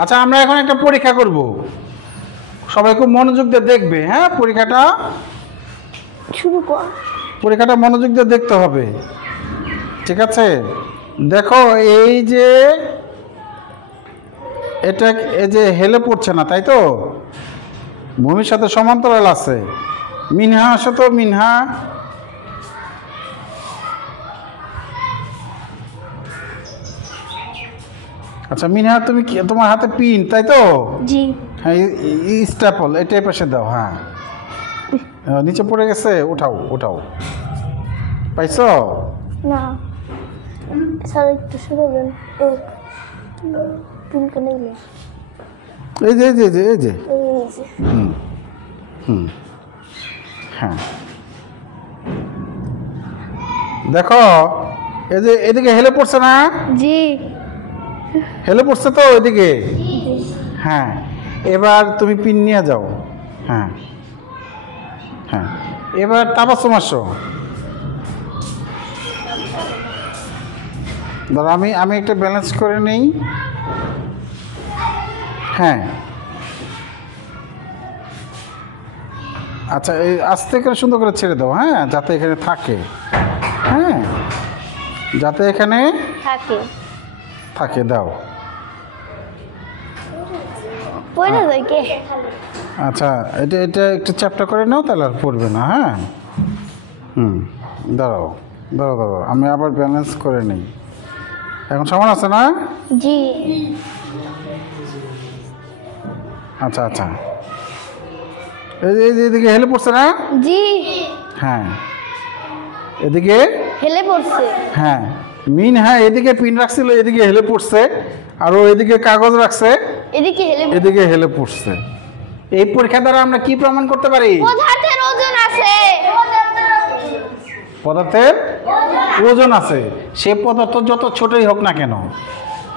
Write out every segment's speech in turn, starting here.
আচ্ছা আমরা এখন একটা পরীক্ষা করব, সবাই খুব মনোযোগ দিয়ে দেখবে। হ্যাঁ, পরীক্ষাটা মনোযোগ দিয়ে দেখতে হবে, ঠিক আছে? দেখো এই যে এটা, এই যে হেলে পড়ছে না, তাই তো? ভূমির সাথে সমান্তরাল আছে। মিনহা আসো তো, মিনহা। আচ্ছা মিনহা, তুমি কি তোমার হাতে পিন, তাই তো? জি। হ্যাঁ, স্ট্যাপল এটা পাশে দাও। হ্যাঁ, নিচে পড়ে গেছে, উঠাও উঠাও। পাইছো? না স্যার, একটু সরে দেন। পিন কেন গেলে? এই যে এই যে এই যে এই যে। হুম হুম, হ্যাঁ। দেখো এই যে এদিকে হেলে পড়ছে না? জি। হেলে পড়ছে তো এদিকে। হ্যাঁ, এবার তুমি পিন নিয়ে যাও। হ্যাঁ হ্যাঁ, এবার তাবাসসুম আসো। ধরো আমি একটা ব্যালেন্স করে নেই। হ্যাঁ, আচ্ছা এই আস্তে করে সুন্দর করে ছেড়ে দাও। হ্যাঁ, যাতে এখানে থাকে। হ্যাঁ, যাতে এখানে থাকে দাও। পড়ে যায় কে? আচ্ছা, এটা এটা একটু চ্যাপটা করে নাও, তাহলে আর পড়বে না। হ্যাঁ, দাঁড়াও দাঁড়াও দাঁড়াও, আমি আবার ব্যালেন্স করে নিই। এখন সমান আছে না? জি। আচ্ছা আচ্ছা, এই যে এদিকে হেলে পড়ছে না? জি। হ্যাঁ, এদিকে হেলে পড়ছে। হ্যাঁ মিন, হ্যাঁ এদিকে পিন রাখছিল, এদিকে হেলে পড়ছে। আর ও এদিকে কাগজ রাখছে, এদিকে হেলে পড়ছে। এই পরীক্ষা দ্বারা আমরা কি প্রমাণ করতে পারি? পদার্থের ওজন আছে। পদার্থের ওজন আছে। সে পদার্থ যত ছোটই হোক না কেন,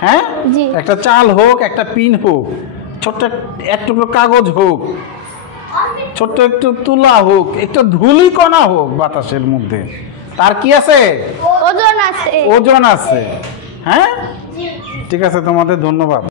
হ্যাঁ, একটা চাল হোক, একটা পিন হোক, ছোট্ট এক টুকরো কাগজ হোক, ছোট্ট একটু তুলা হোক, একটু ধূলিকণা হোক বাতাসের মধ্যে, তার কি আছে? ওজন আছে। ওজন আছে। হ্যাঁ, ঠিক আছে, তোমাদের ধন্যবাদ।